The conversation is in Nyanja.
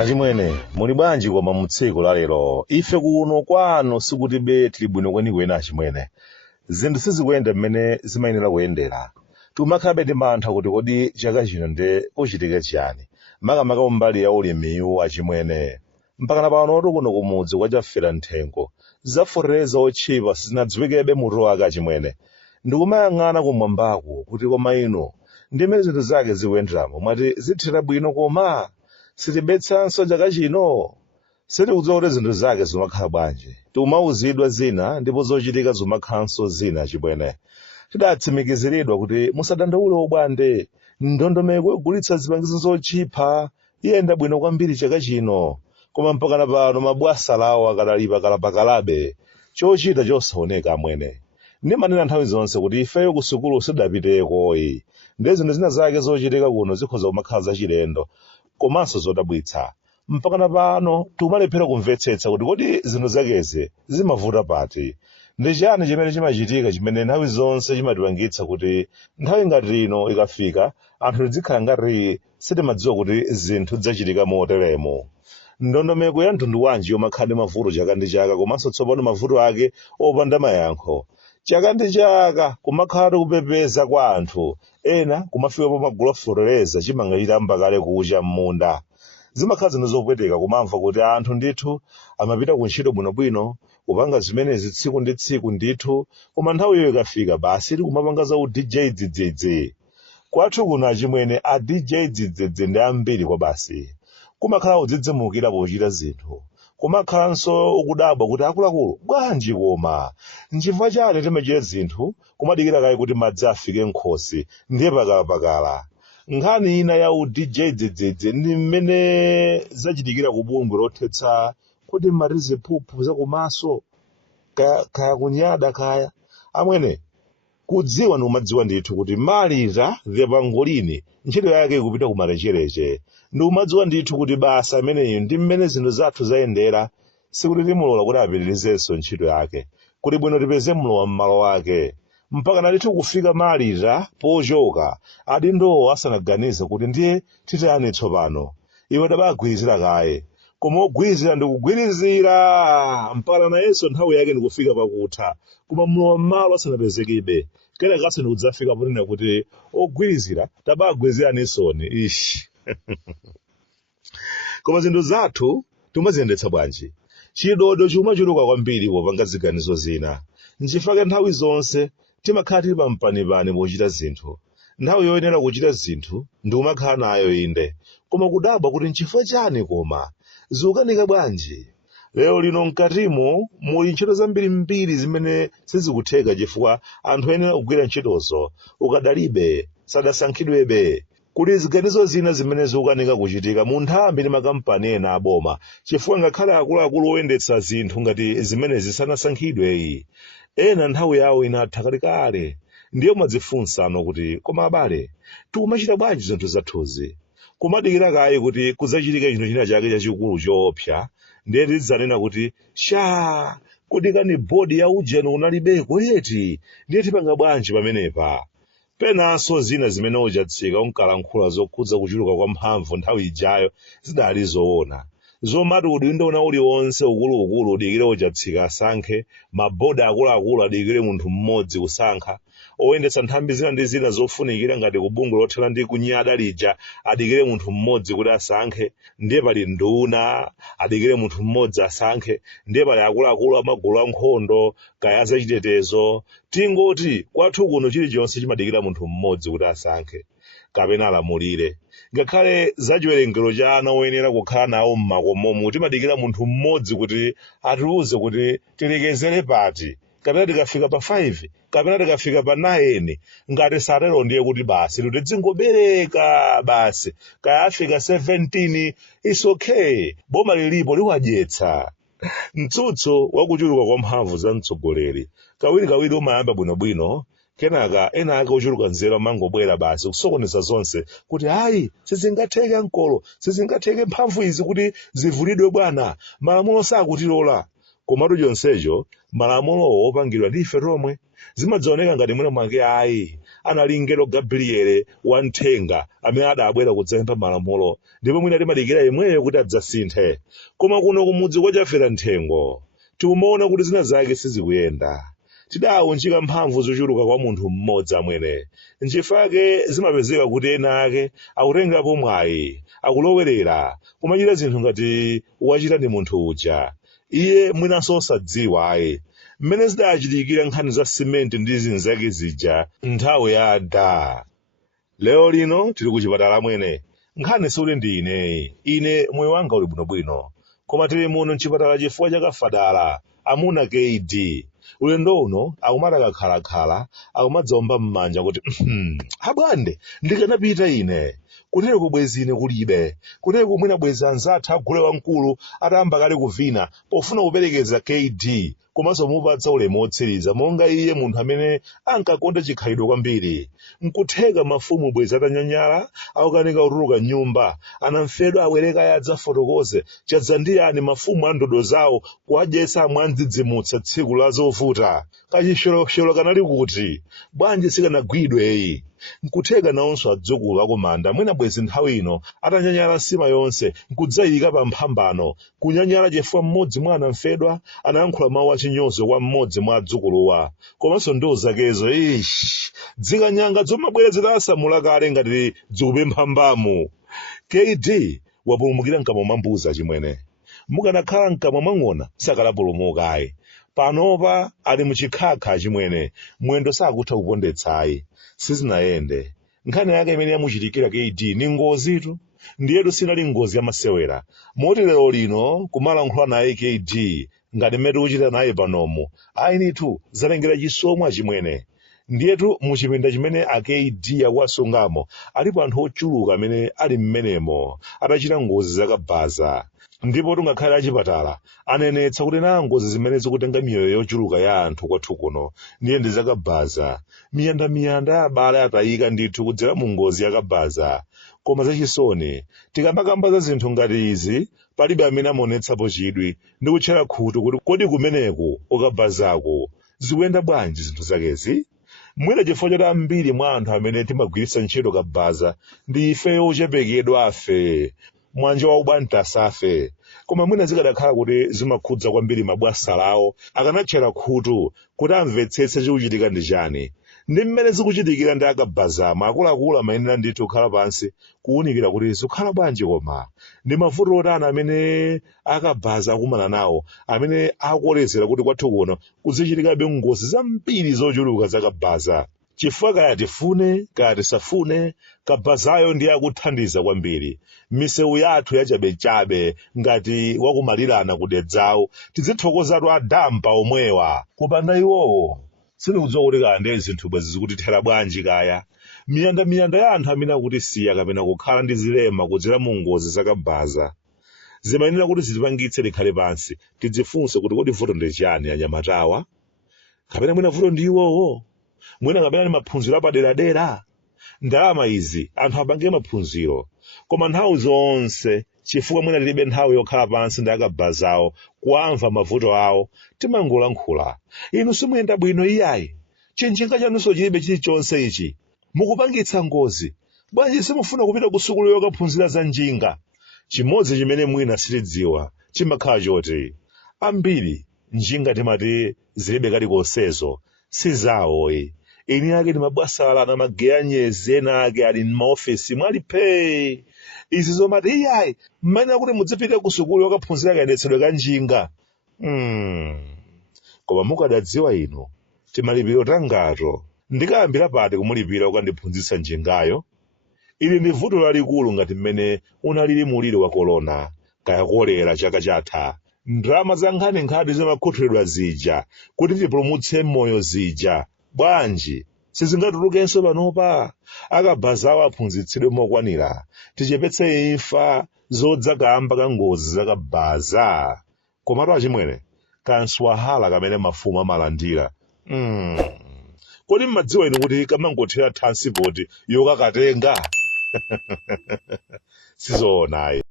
Achimwene, muli bwanji koma mu tsiku la lero? Ife kuno kwanu sikutibe tili bwino kwenikweni achimwene. Zinthu sizikuyenda mmene zimayenera kuyendera. Timakhabe ndi mantha kuti kodi chaka chino nde kuchitike chiyani. Makamaka umbali ya ulimiwu achimwene. Mpakana pano kuno kumudzi kwachafera nthengo. Zafotereza otchipa sizinadziwikebe mutu wake achimwene. Ndikumayang'ana kumwambako kuti koma ino ndimene zinthu zake zikuyenderamo mwati zithira bwino koma sitibetsanso chaka chino. Sitikudziwa kuti zinthu zake zimakhala bwanji. Timauzidwa zina ndipo zochitika zimakhalanso zina achimwene. Tidatsimikiziridwa kuti musadandaule obwande, ndondomeko yogulitsa zipangizo zotchipa iyenda bwino kwambiri chaka chino. Koma mpakana pano mabwasa lawo akadalipa kalapakalabe, chochita chosaoneka amwene. Ndimanena nthawi zonse kuti ifeyo ku sukulu sidapitekoyi. Ndi zinthu zina zake zochitika kuno zikhoza kumakhala zachilendo, komanso zodabwitsa. Mpakana pano timalephera kumvetsetsa kuti kodi zinthu zakezi zimavuta pati. Ndi chiyani chimene chimachitika chimene nthawi zonse chimatipangitsa kuti nthawi ngati ino ikafika anthu tizikhala ngati sitimadziwa kuti zinthu zachitika moteremo. Ndondomeko ya mtundu wanji yomakhala ndi mavuto chaka ndi chaka, komanso tsopano mavuto ake opanda mayankho. Chaka ndi chaka kumakhala kupepesa kwa anthu ena kumafikapo magulu afotereza chimangachita mbakale kucha m'munda. Zimakhala zinthu zopweteka kumamva kuti anthu ndithu amapita kuntchito bwinobwino kupanga zimenezi tsiku ndi tsiku ndithu, koma nthawi iyo ikafika basi tikumapanga za uDJ dzidzidzi. Kwathu kuno achimwene a DJ dzidzidzi ndi ambiri kwa basi. Kumakhala udzidzimukira pochita zinthu. Kumakhalanso ukudabwa kuti akuluakulu bwanji koma nchifukwa chani timachita zinthu kumadikira kayi kuti madzi afike nkhosi ndiye pakalapakala. Nkhani ina ya uDJ dzidzidzi ndi mmene zachitikira ku bungwe lothetsa kuti marize phuphu zakumaso kaya kunyada kaya. Amwene kudziwa ndi umadziwa ndithu kuti malita vyapangolini ntchito yake ikupita kumalechereche. Ndi umadziwa ndithu kuti basa ameneyo ndi mmene zinthu zathu zayendera sikuti timulola kuti apitirizenso ntchito yake, kuti bwino tipeze mlowa m'malo wake. Mpaka ndithu kufika malita pochoka adindowo asanaganize kuti ndiye titani tsopano. Iwe dabagwirizira kaye, koma ogwirizira ndikugwirizira mpaka nayenso nthawi yake ndikufika pakutha, koma mlowa m'malo asanapezekebe. Kena kasi ndikudzafika ponena kuti ogwirizira tabagwiriziranisoni ishi. Koma zinthu zathu timaziyendetsa bwanji? Chidodo chimachuluka kwambiri popanga ziganizo zina. Nchifukwa nthawi zonse timakhala tili pampanipani pochita zinthu. Nthawi yoyenera kuchita zinthu ndi umakhala nayo inde, koma kudabwa kuti nchifukwa chani koma zikukanika bwanji. Lero lino mkatimo muli ntchito zambirimbiri zimene sizikutheka chifukwa anthu ayenera kugwira ntchitozo ukadalibe sadasankhidwebe. Kuli ziganizo zina zimene zikukanika kuchitika mu nthambi ndi makampani ena aboma, chifukwa ngakhale akuluakulu oyendetsa zinthu ngati zimene zisanasankhidweyi. Ena nthawi yawo inatha kalekale, ndiye umadzifunsano kuti koma abale tikumachita bwanji zinthu zathuzi. Kumadikira kayi kuti kudzachitika chinthu china chake chachikulu choopsa, ndiye tidzanena kuti kudikani bodi ya ujeni unalibeko eti, ndiye tipanga bwanji pamenepa. Penanso zina zimene ujatsika unkalankhula zokhudza kuchuluka kwa mphamvu nthawi ijayo zidali zoona. Zomati udindo una uliwonse ukuluukulu udikire ujatsika asankhe, mabodi akuluakulu adikire munthu mmodzi kusankha, oyendetsa nthambi zina ndi zina zofunikira ngati kubungwe lothana ndi kunyada lija adikire munthu mmodzi kuti asankhe, ndiye pali nduna adikire munthu mmodzi asankhe, ndiye pali akuluakulu amagulu ankhondo kaya zachitetezo. Tingoti kwathu kuno chilichonse chimadikira munthu mmodzi kuti asankhe kapena alamulire. Ngakhale zachiwerengero cha ana oyenera kukhala nawo m'makomomo timadikira munthu mmodzi kuti atiuze kuti tilekezere pati, kapena tikafika pa 5 kapena tikafika pa 9. Ngati satero ndiye kuti basi tidzingobereka basi, kaya afika 17 is okay, boma lilipo liwadyetsa. Mtsutso wakuchuluka kwa mphamvu za mtsogoleri kawirikawiri umayamba bwinobwino, kenaka ena ake ochuluka nzeru amangobwera basi kusokoneza zonse kuti hayi sizingatheke ankolo, sizingatheke mphamvu izi kuti zivulidwe bwana, malamulo sakutilola. Komatu chonsecho malamulo opangidwa ndi ife tomwe. Zimadzaoneka ngati mwina mwake hayi anali ngelo Gabriele wamthenga amene adabwera kudzapempha malamulo ndipo mwina timadikira yemweyo kuti adzasinthe. Koma kuno kumudzi kwachafera nthengo tikumaona kuti zina zake sizikuyenda. Tidawunjika mphamvu zochuluka kwa munthu mmodzi amwene. Nchifake zimapezeka kuti ena ake akutengerapo mwayi, akulowerera, kumachita zinthu ngati wachita ndi munthu uja. Iye mwinanso osadziwa ayi. Mmene zidachitikira nkhani za simenti ndi zinzake zija nthawi ya ada. Lero lino tili kuchipatala mwene. Nkhani suli ndi ine moyo wanga uli bwinobwino. Koma tili muno mchipatala chifukwa chakafadala amuna KD. Ulendo uno akumati akakhalakhala akumadzomba m'manja kuti abwande ndikanapita ine. Kutero kubwezi ine kulibe. Kutero kumwina bwezi anzathu agule wamkulu atayamba kale kuvina pofuna kuperekeza KD komanso mupatsa ulemu wotsiriza monga iye munthu amene ankakonda chikhalidwe kwambiri. Nkutheka mafumu bwezi atanyanyala akukanika kutuluka nyumba anamfedwa awereka yadza fotokoze chadzandiyani mafumu a ndodo zawo kuwadyetsa mwandzidzimutsa tsiku la zovuta. Kachisholosholo kanali kuti bwanji sikanagwidweyi. Nkutheka nawonso adzukulu akumanda mwina bwezi nthawi ino atanyanyala nsima yonse nkudzayika pa mphambano kunyanyala chifukwa mmodzi mwa anamfedwa anayankhula mawu achinyozo kwa mmodzi mwa adzukuluwa. Komanso ndo zakezo dzikanyanga zomabwerezera asamula kale ngati dzikupempha mbamu. KD wapulumukira mkamwa mwa mbuzi achimwene. Mukanakhala mkamwa mwa ng'ona sakalapulumuka ayi. Panopa ali muchikhakha achimwene mwendo sakutha kupondetsayi. Sizinayende. Nkhani yake imene yamuchitikira KD ni ngozitu. Ndiyetu sinali ngozi yamasewera. Moti lero lino kumalankhula naye KD ngati mmene ukuchita naye panomu. Ayinitu zalengera chisomo achimwene. Ndiyetu muchipinda chimene KD akuwasungamo alipo anthu ochuluka amene ali mmenemo atachita ngozi zakabaza. Ndipo tungakhale achipatala anenetsa kuti na ngozi zimene zikutenga miyoyo yochuluka ya anthu kwathu kuno ndiye ndi zakabaza. Miyandamiyanda abale atayika ndithu kudzera mu ngozi yakabaza. Koma zachisoni tikamakamba za zinthu ngati izi palibe amene amaonetsapo chidwi ndi kutchera khutu kuti kodi kumeneku ukabazako zikuyenda bwanji zinthu zakezi. Mwina chifukwa choti ambiri mwa anthu amene timagwiritsa ntchito kabaza ndi ife ochepekedwa afe. Mwanja wa ubwanji asafe. Koma mwina zikadakhala kuti zimakhudza kwambiri mabwasa lawo akanatchera khutu kuti amvetsetse chikuchitika ndi chani. Ndi mmene zikuchitikira ndi akabazama akuluakulu amayenera ndithu kukhala pansi kuwunikira kuti zikukhala bwanji koma. Ndi mavuto otani amene akabaza akumana nawo amene akuolezera kuti kwathu kuno kuzichitikabe ngozi zambiri zochuluka zakabaza. Chifukwa kaya tifune kaya tisafune kabazayo ndiye akuthandiza kwambiri. Misewu yathu yachabechabe ngati wakumalirana kudedzawo tizithokozatu adampa omwewa. Kupanda iwowo sindikudziwa kuti kaya ndi zinthu bwezi zikutithera bwanji kaya. Miyandamiyanda ya anthu amene akutisiya kapena kukhala ndi zilema kudzera mu ngozi zakabaza zimayenera kuti zitipangitse tikhale pansi tidzifunse kuti kodi vuto ndi chani anyamatawa. Kapena mwina vuto ndi iwowo. Mwina kapena ni maphunziro apaderadera. Ndalama izi anthu apange maphunziro. Koma nthawi zonse chifukwa mwina tilibe nthawi yokhala pansi ndi akabazawo kuamva mavuto awo timangolankhula. Inu simuyenda bwino iyayi. Chinjinga chanunso chilibe chilichonse ichi. Mukupangitsa ngozi. Bwanji simufuna kupita ku sukulu yokaphunzira za njinga. Chimodzi chimene mwina sitidziwa chimakhala choti ambiri njinga timati zilibe kalikonsezo sizawoyi. Eni ake ndi mabwasala na mageya nyezi ena ake ali m'maofesi mwali pei. Izi zomati iyayi mmene kuti mudzipite ku sukulu yokaphunzira kayendetsedwe ka njinga. Koma mukadadziwa ino timalipiro tangato ndikayambira pati kumulipira ukandiphunzitsa njingayo. Ili ndi vuto lalikulu ngati mmene unalili muliro wa korona kaya kolera chaka chatha. Ndrama za nkhaninkhani zimakhuthulidwa zija kuti tipulumutse moyo zija. Bwanji sizingatulukenso panopa. Akabazawo aphunzitsidwe mokwanira tichepetse imfa zodzakamba ka ngozi zakabaza. Komatu achimwene kanswahala kamene mafumu amalandira. Kodi mmadziwa inu kuti kamangothera transport yokakatenga? Sizoona ayi.